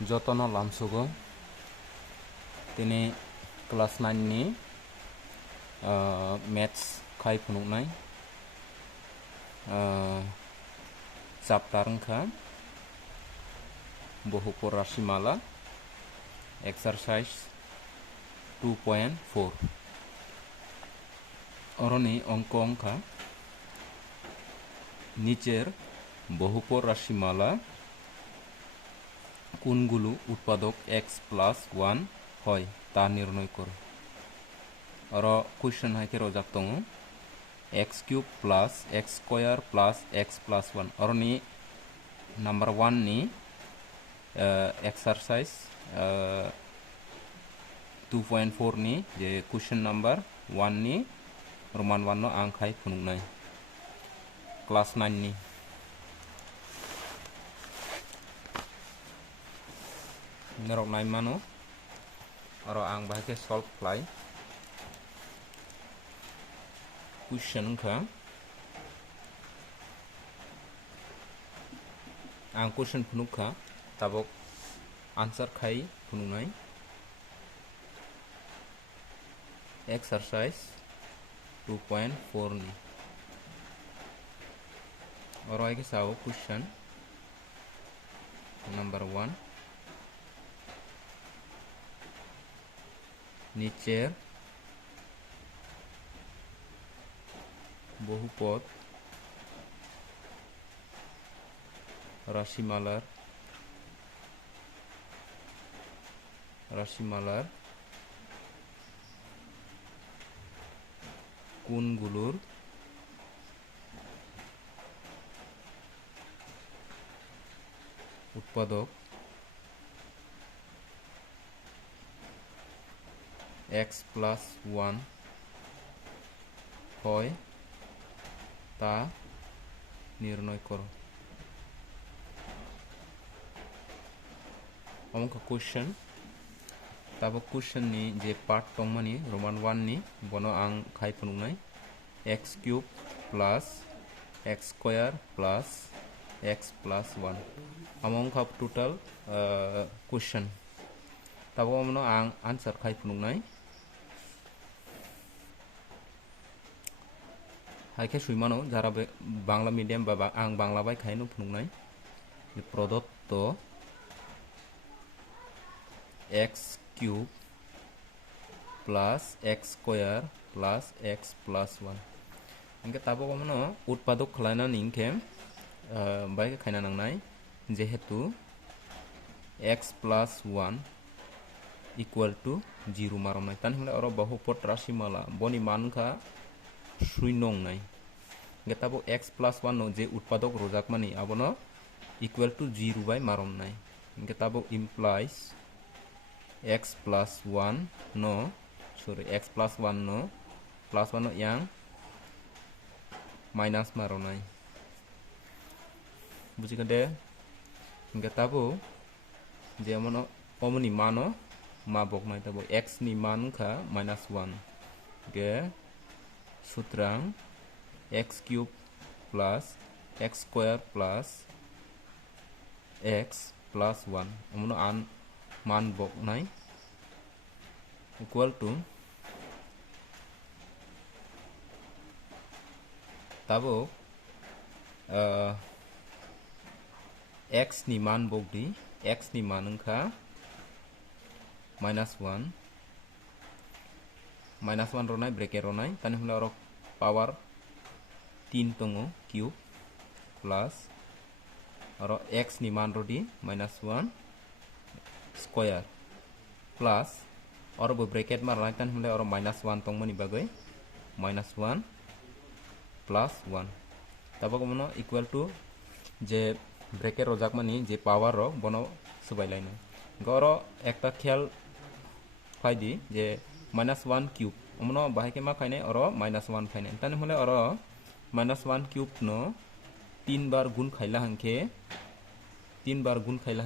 যতন লামসুগ তিনি ক্লাস নাইননি মেথস খাই ফুনুকনাই চাপ্টারংখা বহুপর রাশিমালা এক্সারসাইজ টু পয়েন্ট ফোর অরণি অঙ্ক অঙ্কা নিচের বহুপর রাশিমালা কোনগুলো উৎপাদক এক্স প্লাস ওয়ান হয় তা নির্ণয় করো। আর কোয়েশ্চন হয় কে যাতং x cube plus x square plus x plus one আর নি নাম্বার ওয়ান নি এক্সারসাইজ টু পয়েন্ট ফোর নি, যে क्वेश्चन নাম্বার वान नि रोमान वान आं खाय फुनुनाय क्लास नाइन नि नाइननि नरक नाय मानो आरो आं बाहायके सल्भ खालाय कुइसन खा आं कुइसन फुनुखा ताबक आन्सार खाय फुनुंनाय एक्सारसाइज टू पॉइंट फोर नि और आगे साओ क्वेश्चन नंबर वन নিচের বহুপদ রাশিমালার রাশিমালার কোনগুলোর উৎপাদক। এক্স প্লাস ওয়ান হয় তা নির্ণয় করো অমুক কুয়েশন ताबो कुइसननि जे पार्ट दंमानि रमान वाननि बनो आं खाय फुनुंनाय x cube plus x square plus x plus one among have total uh, question tabo amno ang হাইকে সুইমানো যারা বাংলা মিডিয়াম বা আং বাংলা বাই খাইনো ফুনুंनाय প্রদত্ত x cube plus x square plus x plus one ইনকে তাবো কমনো উৎপাদক খালাইনা নিংকে বাইকে খাইনা নাংনাই যেহেতু x plus one equal to zero মারমনাই তাহলে আরও বহুপট রাশিমালা বনি মানখা শূন্য নাই। গেতাবো এক্স প্লাস ওয়ান যে উৎপাদক রোজাক মানি আবনো ইকুয়াল টু জিরো বাই মারম নাই। গেতাবো implies x plus one no sorry, x plus 1 no plus 1 no yang minus maronai বুঝিকে দে? ইনকে তাবো যেমন অমনি মানো মা বকনাই তাবো x ni মান খা minus 1 গে সুতরাং x cube plus x square plus x plus 1 অমন আন মান বকনাই equal to tabo uh, x ni मान bogdi x ni मान ओंखा minus মাইনাস ওয়ান রনায়, ব্রেকের রনায়। তাহলে হলে আরও পাওয়ার তিন তঙ কিউব প্লাস আরও এক্স নি মান রডি মাইনাস ওয়ান স্কোয়ার প্লাস আরও ব্রেকেট মার রনায় তাহলে হলে আরও মাইনাস ওয়ান তংমনি বাকে মাইনাস ওয়ান প্লাস ওয়ান। তারপর মনে ইকুয়াল টু যে ব্রেকের রোজাক মানে যে পাওয়ার রক বন সুবাইলাইন গর একটা খেয়াল ফাইদি যে মাইনাস ওয়ান কিউব অমন বাহাইকে মা খাইনে অর মাইনাস ওয়ান খাইনে তানি হলে অর মাইনাস ওয়ান কিউব ন তিন বার গুণ খাইলা হাঙ্কে তিন বার গুণ খাইলা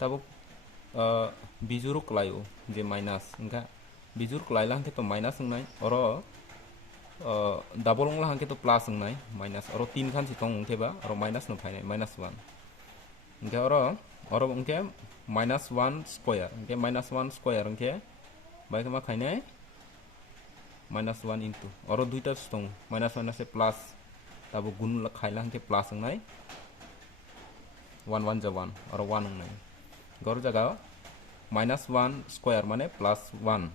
tabo uh, bijuruk layo je minus. Engka bijuruk laila hangke to minus ngai oro double ওংলা হাঙ্কে তো প্লাস ওংনাই মাইনাস আরও তিন খান সিতং ওংকেবা আরও মাইনাস নো ফাইনাই মাইনাস ওয়ান और अब उनके माइनस वन स्क्वायर उनके माइनस वन स्क्वायर उनके बाइक मा खाने माइनस वन इंटू और दुईटा दो माइनस वन से तो प्लस तब गुण खाला उनके प्लस उन्नाय वन वन जा वन और वन उन्नाय गौर जगह माइनस वन स्क्वायर माने प्लस वन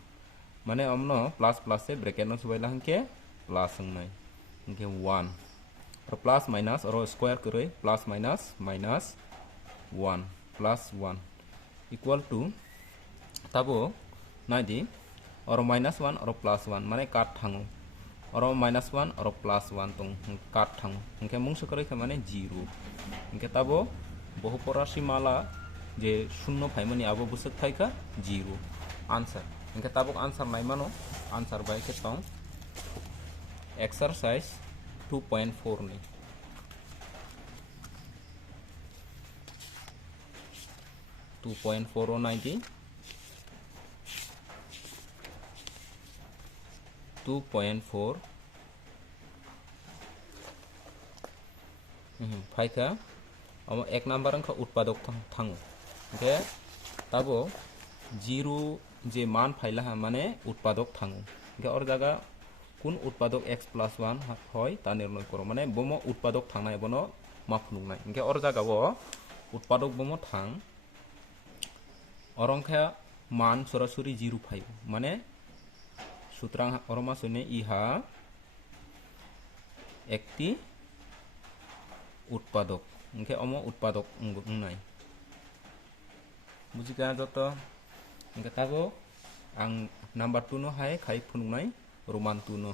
माने हमनो प्लस प्लस से ब्रेकेट न सुबैला उनके प्लस उन्नाय उनके वन और प्लस माइनस और स्क्वायर करे plus minus minus one plus one equal to तबो नाइदी और माइनस वन और प्लस वन माने काट थांगो और माइनस वन और प्लस वन तुम काट थांगो उनके मुंह से करे माने जीरो उनके तबो बहुपराशी माला যে শূন্য ফাই মানে আবো বুসক থাইকা জিরো আনসার ইনকে তাবক আনসার নাই মানো আনসার বাইকে তং এক্সারসাইজ টু পয়েন্ট ফোর নেই 2.490 2.4 ফাইকা আমার এক নাম্বার অঙ্ক উৎপাদক থাঙ্গু ওকে তাবো জিরো যে মান ফাইলা মানে উৎপাদক থাঙ্গু ওকে ওর জায়গা কোন উৎপাদক এক্স প্লাস ওয়ান হয় তা নির্ণয় করো মানে বোম উৎপাদক থাঙ্গাই বনো মাফলুংনাই ওকে ওর জায়গাও উৎপাদক বোম থাং অরংখ্যা মান সরাসরি জিরো ফাইভ মানে সুতরাং অরমা শুনে ইহা একটি উৎপাদক ওকে অম উৎপাদক নাই বুঝিকা যত ওকে তাবো আং নাম্বার টু নো হাই খাই ফুনুंनाय roman tuno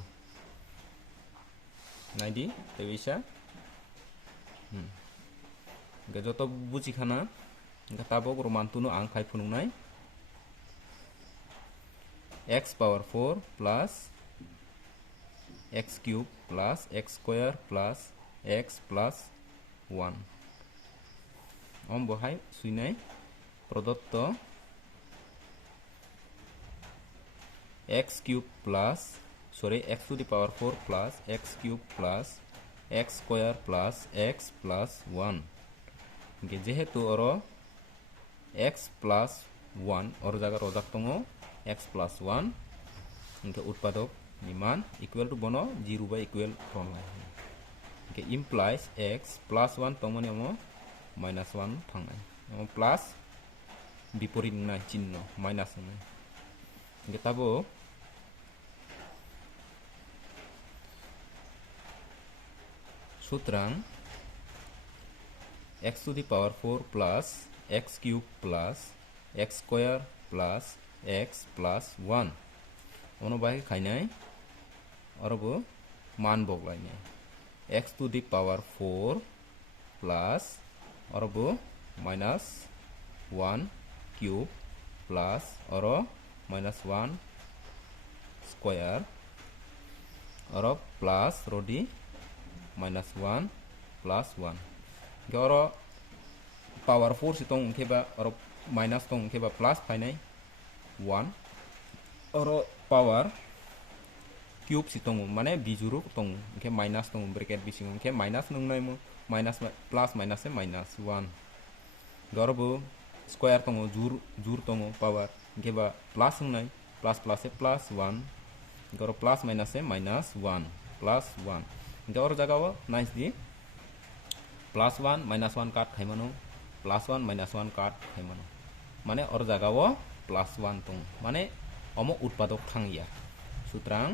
নাইডি তেবিসা হুম যত বুঝিখানা তাবক tuno আং খাই ফুনুंनाय x power 4 plus x cube plus x square plus x plus 1 অম বহাই সুইনাই প্রদত্ত cube plus sorry x to the power 4 plus x cube plus x square plus x plus 1 okay যেহেতু ওর x plus one ওর জায়গার অজাকতম x plus one উৎপাদক ইমান ইকুয়াল টু বন zero by equal from okay implies x plus one তমনি আমার minus one থাকায় আমার প্লাস বিপরীত নাই চিহ্ন মাইনাস নাই ওকে তাবো সুতরাং x to the power four plus plus x cube plus x square plus x plus 1 অনুবাহে খাইনাই আরবো মান বগলাইনাই x to the power 4 plus আরবো minus 1 cube plus R minus 1 square R plus রডি minus 1 plus 1 goro power 4 si tong ke ba oro minus tong ke ba plus painai 1 oro power cube si tong মানে bijuru tong ke minus tong bracket bising ke minus nung nai mo minus plus minus e minus 1 goro bu square tong jur jur tong power ke ba plus nung nai plus plus e plus 1 goro plus minus e minus 1 plus 1 ওর জায়গাও নাইস দি plus one minus one কাট খাইমানো plus one minus one cut খাইমানো মানে ওর জায়গাও plus one দं মানে অম উৎপাদক থাঙ্গিয়া সুতরাং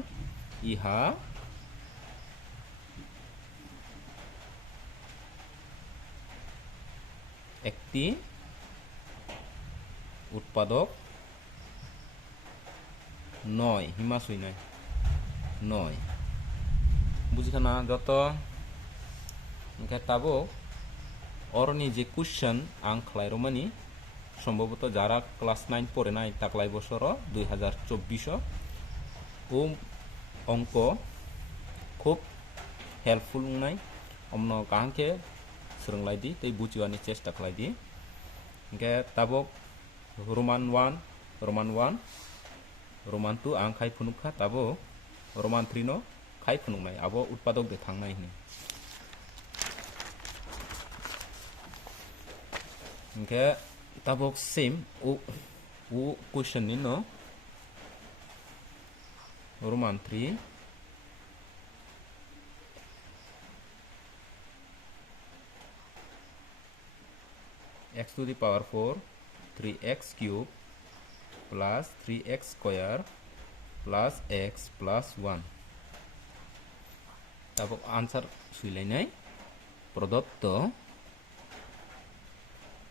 ইহা একটি উৎপাদক নয় হিমাশয় নয় নয় বুঝিখানা যত ओंखाय ताबो অরনি যে কুয়েশন আং খাই রোমানি সম্ভবত যারা ক্লাস নাইন পড়ে নাই তাকলাই বছর দুই হাজার চব্বিশ। ও অঙ্ক খুব হেল্পফুল নাই। অন্য কাহাকে সোলাই দি, তাই বুঝিওয়ানি চেষ্টা খাই দি। গে তাবক Roman one Roman one, Roman two আং খাই ফুনুকা তাবো রোমান থ্রি নো খাই ফুনুকনাই আবো উৎপাদক দেখাংনাই হিনি Nke tabok same u u question ni no. Roman 3 x to the power 4 3x cube plus 3x square plus x plus 1 তারপর আনসার শুইলাই নাই প্রদত্ত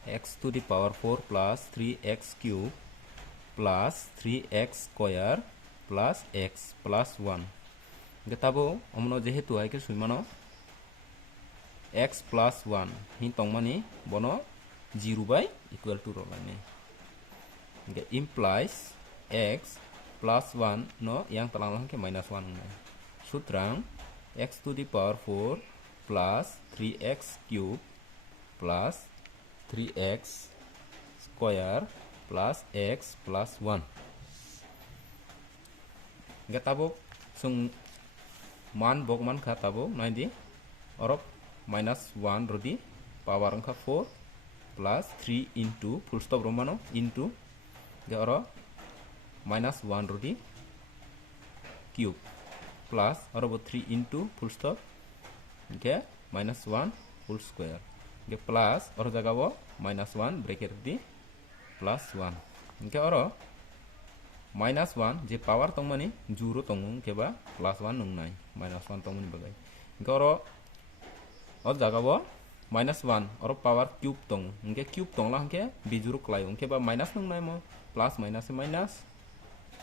x to the power 4 plus 3x cube plus 3x square plus x plus 1 গেতাবো অমন যেহেতু আইকে সুইমানো x plus 1 হি তংমানি বনো 0 by equal to rolane okay, implies x plus 1 no yang telang lang ke minus 1 ne sutrang x to the power 4 plus 3x cube plus 3x square plus x plus 1 okay, tabok sung মান bok man kha tabok nai di orok minus 1 rodi power angka 4 plus 3 into full stop romano into the oro minus 1 roti cube plus oro 3 into full stop okay minus 1 full square गे plus और जगह वो minus one bracket दी plus one इनके और minus one जे power तो तंगमानी jure तो के केबा प्लस वन नंगनाय माइनस वन तो तंगमानी बगाय इनके और और जगह वो माइनस वन और पावर क्यूब तंग इनके क्यूब तो तंगला हमके बिजुरो क्लाय उनके बा माइनस नंगनाय मो प्लस माइनस माइनस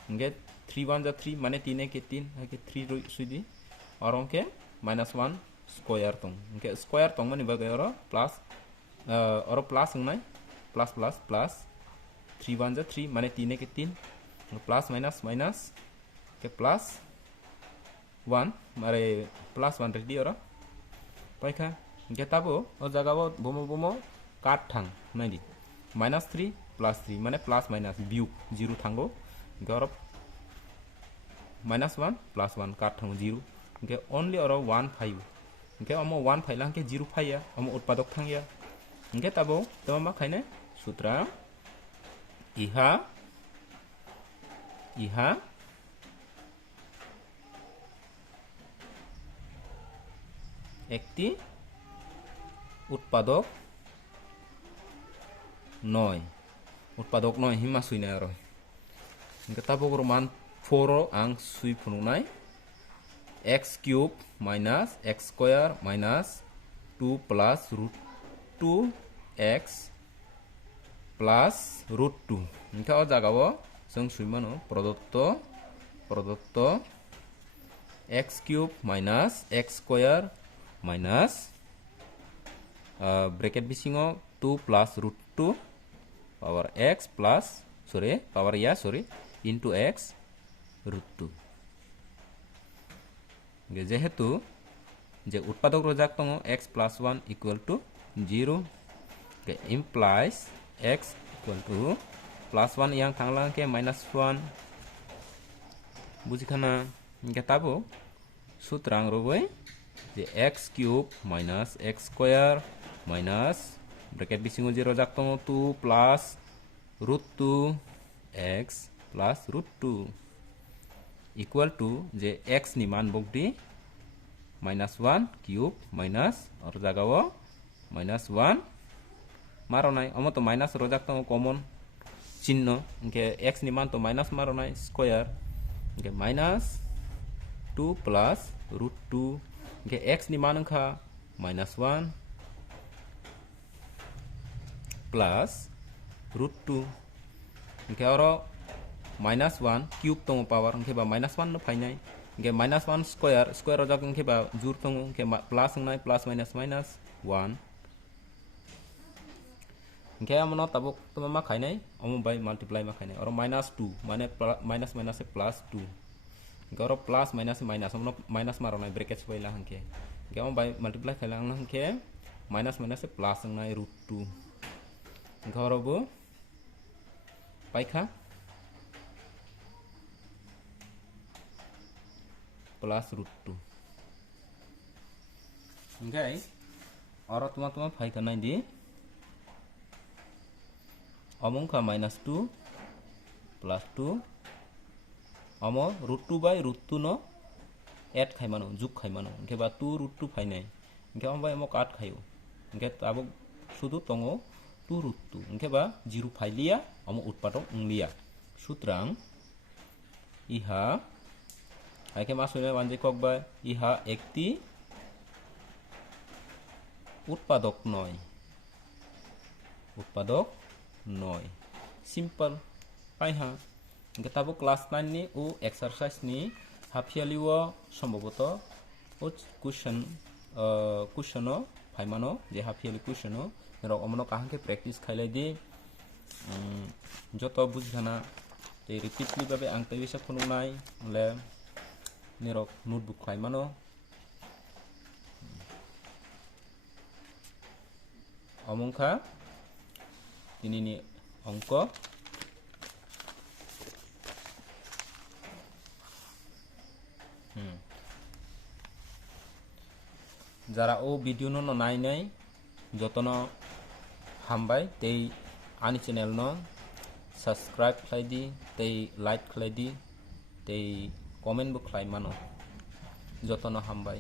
इनके थ्री वन जा थ्री माने तीन है के तीन है के थ्री सुई दी और उनके minus one square tong engke square tong mani bagai or plus uh, or plus ngai plus plus plus 3 1 ja 3 mane 3 ke 3 plus minus minus ke plus 1 mare plus 1 ready or paikha Oke tabo o jaga bo bomo bomo kat thang naidi minus 3 plus 3 মানে plus minus view 0 thango গরব minus 1 plus 1 kat thang 0 oke only oro 1 5 oke omo 1 5 lang ke 0 5 ya omo utpadok thang ya tabo tama ma khaine sutra iha iha একটি উৎপাদক নয় উৎপাদক নয় হিমা সুইনাই আর তাবক মান four আং সুই ফুনুনাই x cube minus x square minus two plus root two x plus root two এখাও জাগাব जों सुइमानो प्रदत्त प्रदत्त x cube minus x square minus bracket बिसिङाव two plus root two power x plus sorry power या sorry into x root two যেহেতু যে উৎপাদক রোজাক দङ x plus 1 equal to 0 okay, implies x equal to plus 1 yang thanglang ke minus 1 বুঝিখানা তাবো সুতরাং রবই যে x cube minus x square minus bracket bisingo 0 jak tongo 2 plus root 2 x plus root 2 equal to je x ni মান 1 cube minus or jagao minus 1 maronai omo to minus ro jak tongo common চিহ্ন ইনকে x ni মান তো minus মারো নাই square ইনকে minus 2 plus root 2 ইনকে x ni মান খা minus 1 plus root 2 oke oro minus 1 cube tong power oke ba minus 1 no painai oke minus 1 square square ojak oke ba jur tong oke plus ngai plus minus minus 1 oke amono tabuk toma ma khainai omo by multiply ma khainai oro minus 2 mane minus minus plus 2 oke oro plus minus minus omo minus maro nai bracket sebai lah oke oke omo by multiply khailang oke minus minus plus ngai root 2 ঘরব পাইখা plus root 2 okay? Aro tuma tuma phai kanai di অমংখা minus two plus two Om root two by root two ন add খাই মানো যুগ খাই মানো ইনকে বা টু রুট টু ফাই নাই ইনকে অম বাই অম কাট খাইও ইনকে তাবো শুধু তঙ টু রুট টু বা জিরো ফাইলিয়া অম উৎপাদক উংলিয়া সুতরাং ইহা আইকে মাস হইলে ওয়ানজে কক বা ইহা একটি উৎপাদক নয় উৎপাদক নয় সিম্পল ইনকে তাবো ক্লাস নাইননি ও এক্সারসাইজনি হাফিয়ালিও সম্ভবত ও কুশন কুশনো ফাইমানো যে হাফিয়ালি কুশনো রক অমনো কাহাকে প্র্যাকটিস খাইলাই দি যত repeatedly babe ang tayo sa pununay le nirok notebook kay mano. অমংখা তিনিনি অঙ্ক যারা ও ভিডিও ন নাই নাই যতন হামবাই তেই আনি চ্যানেল ন সাবস্ক্রাইব খালাইদি তেই লাইক খালাইদি তেই কমেন্টবো খালাই মানো যতন হামবাই